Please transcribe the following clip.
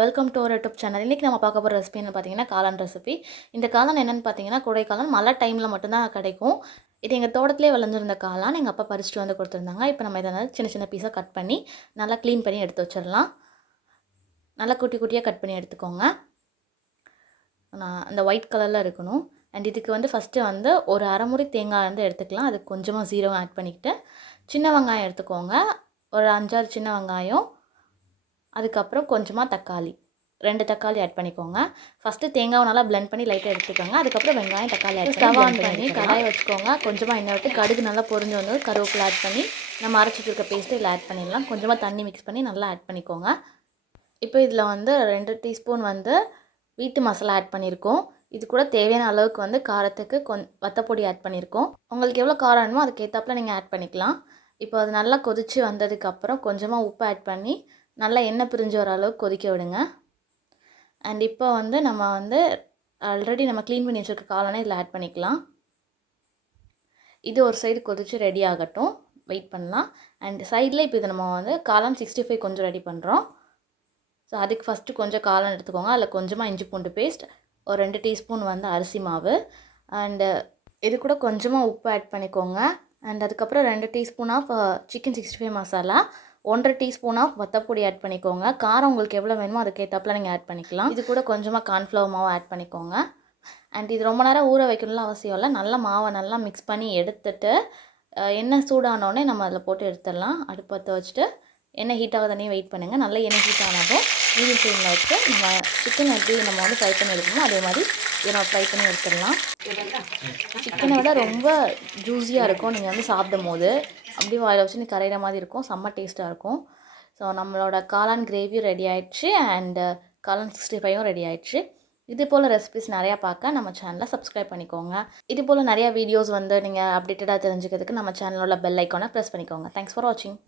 Welcome to our YouTube channel. இன்றைக்கி நம்ம பார்க்க போகிற ரெசிபின்னு பார்த்தீங்கன்னா காளான் ரெசிபி. இந்த காளான் என்னென்னு பார்த்தீங்கன்னா கோடைக்காளான் மழை டைமில் மட்டும்தான் கிடைக்கும். இது எங்கள் தோட்டத்திலே விளைஞ்சிருந்த காளான் எங்கள் அப்பா பறிச்சுட்டு வந்து கொடுத்துருந்தாங்க. இப்போ நம்ம இதை சின்ன சின்ன பீஸாக கட் பண்ணி நல்லா க்ளீன் பண்ணி எடுத்து வச்சிடலாம். நல்லா குட்டி குட்டியாக கட் பண்ணி எடுத்துக்கோங்க. அந்த ஒயிட் கலரில் இருக்கணும். அண்ட் இதுக்கு வந்து ஃபஸ்ட்டு வந்து ஒரு அரைமுறை தேங்காய் வந்து எடுத்துக்கலாம். அதுக்கு கொஞ்சமாக ஜீரகம் ஆட் பண்ணிக்கிட்டு சின்ன வெங்காயம் எடுத்துக்கோங்க. ஒரு 5-6 சின்ன வெங்காயம், அதுக்கப்புறம் கொஞ்சமாக தக்காளி, 2 தக்காளி ஆட் பண்ணிக்கோங்க. ஃபஸ்ட்டு தேங்காவை நல்லா பிளெண்ட் பண்ணி லைட்டாக எடுத்துக்கோங்க. அதுக்கப்புறம் வெங்காயம் தக்காளி ஆட் பண்ணி ஸ்டவ் ஆன் பண்ணி கடாயை வச்சுக்கோங்க. கொஞ்சமாக எண்ணெய் விட்டு கடுகு நல்லா பொரிஞ்சு வந்து கருவேப்பிலை ஆட் பண்ணி நம்ம அரைச்சிட்டு இருக்க பேஸ்ட்டு இதில் ஆட் பண்ணிடலாம். கொஞ்சமாக தண்ணி மிக்ஸ் பண்ணி நல்லா ஆட் பண்ணிக்கோங்க. இப்போ இதில் வந்து 2 டீஸ்பூன் வந்து வீட்டு மசாலா ஆட் பண்ணியிருக்கோம். இது கூட தேவையான அளவுக்கு வந்து காரத்துக்கு வத்தப்பொடி ஆட் பண்ணியிருக்கோம். உங்களுக்கு எவ்வளோ காரம் வேணுமோ அதுக்கேற்றாப்புல நீங்கள் ஆட் பண்ணிக்கலாம். இப்போ அது நல்லா கொதித்து வந்ததுக்கப்புறம் கொஞ்சமாக உப்பு ஆட் பண்ணி நல்லா எண்ணெய் பிரிஞ்சு வர அளவுக்கு கொதிக்க விடுங்க. அண்ட் இப்போ வந்து நம்ம வந்து ஆல்ரெடி நம்ம க்ளீன் பண்ணி வச்சுருக்க காளானை இதில் ஆட் பண்ணிக்கலாம். இது ஒரு சைடு கொதித்து ரெடி ஆகட்டும், வெயிட் பண்ணலாம். அண்ட் சைடில் இப்போ இது நம்ம வந்து காளான் 65 கொஞ்சம் ரெடி பண்ணுறோம். ஸோ அதுக்கு ஃபஸ்ட்டு கொஞ்சம் காளான் எடுத்துக்கோங்க. அதில் கொஞ்சமாக இஞ்சி பூண்டு பேஸ்ட், ஒரு 2 டீஸ்பூன் வந்து அரிசி மாவு, அண்டு இது கூட கொஞ்சமாக உப்பு ஆட் பண்ணிக்கோங்க. அண்ட் அதுக்கப்புறம் 2 teaspoon of chicken 65 masala, 1.5 teaspoon of வத்தப்பொடி ஆட் பண்ணிக்கோங்க. காரம் உங்களுக்கு எவ்வளோ வேணுமோ அதுக்கேற்றாப்புல நீங்கள் ஆட் பண்ணிக்கலாம். இது கூட கொஞ்சமாக கார்ன்ஃப்ளவர் மாவு ஆட் பண்ணிக்கோங்க. அண்ட் இது ரொம்ப நேரம் ஊற வைக்கணும்லாம் அவசியம் இல்லை. நல்லா மாவை நல்லா மிக்ஸ் பண்ணி எடுத்துட்டு எண்ணெய் சூடானோடனே நம்ம அதில் போட்டு எடுத்துடலாம். அடுப்பு பற்ற வச்சுட்டு எண்ணெய் ஹீட் ஆகாதனே வெயிட் பண்ணுங்கள். நல்லா எண்ணெய் ஹீட் ஆனதும் மீடியம் ஃப்ளேமில் வச்சு நம்ம சிக்கன் எப்படி நம்ம வந்து ஃப்ரை பண்ணி எடுக்கணும் அதே மாதிரி இதை நம்ம ஃப்ரை பண்ணி எடுத்துடலாம். சிக்கனை விட ரொம்ப ஜூஸியாக இருக்கும். நீங்கள் வந்து சாப்பிடும் போது அப்படியே வாயில் வச்சு கரையிற மாதிரி இருக்கும். செம்ம டேஸ்ட்டாக இருக்கும். ஸோ நம்மளோட காளான் கிரேவியும் ரெடி ஆகிடுச்சு அண்டு காளான் 65ம் ரெடி ஆகிடுச்சு. இது போல் ரெசிபிஸ் நிறையா பார்க்க நம்ம சேனலை சப்ஸ்கிரைப் பண்ணிக்கோங்க. இது போல் நிறையா வீடியோஸ் வந்து நீங்கள் அப்டேட்டடாக தெரிஞ்சுக்கிறதுக்கு நம்ம சேனலோட பெல் ஐக்கானை ப்ரெஸ் பண்ணிக்கோங்க. தேங்க்ஸ் ஃபார் வாட்சிங்.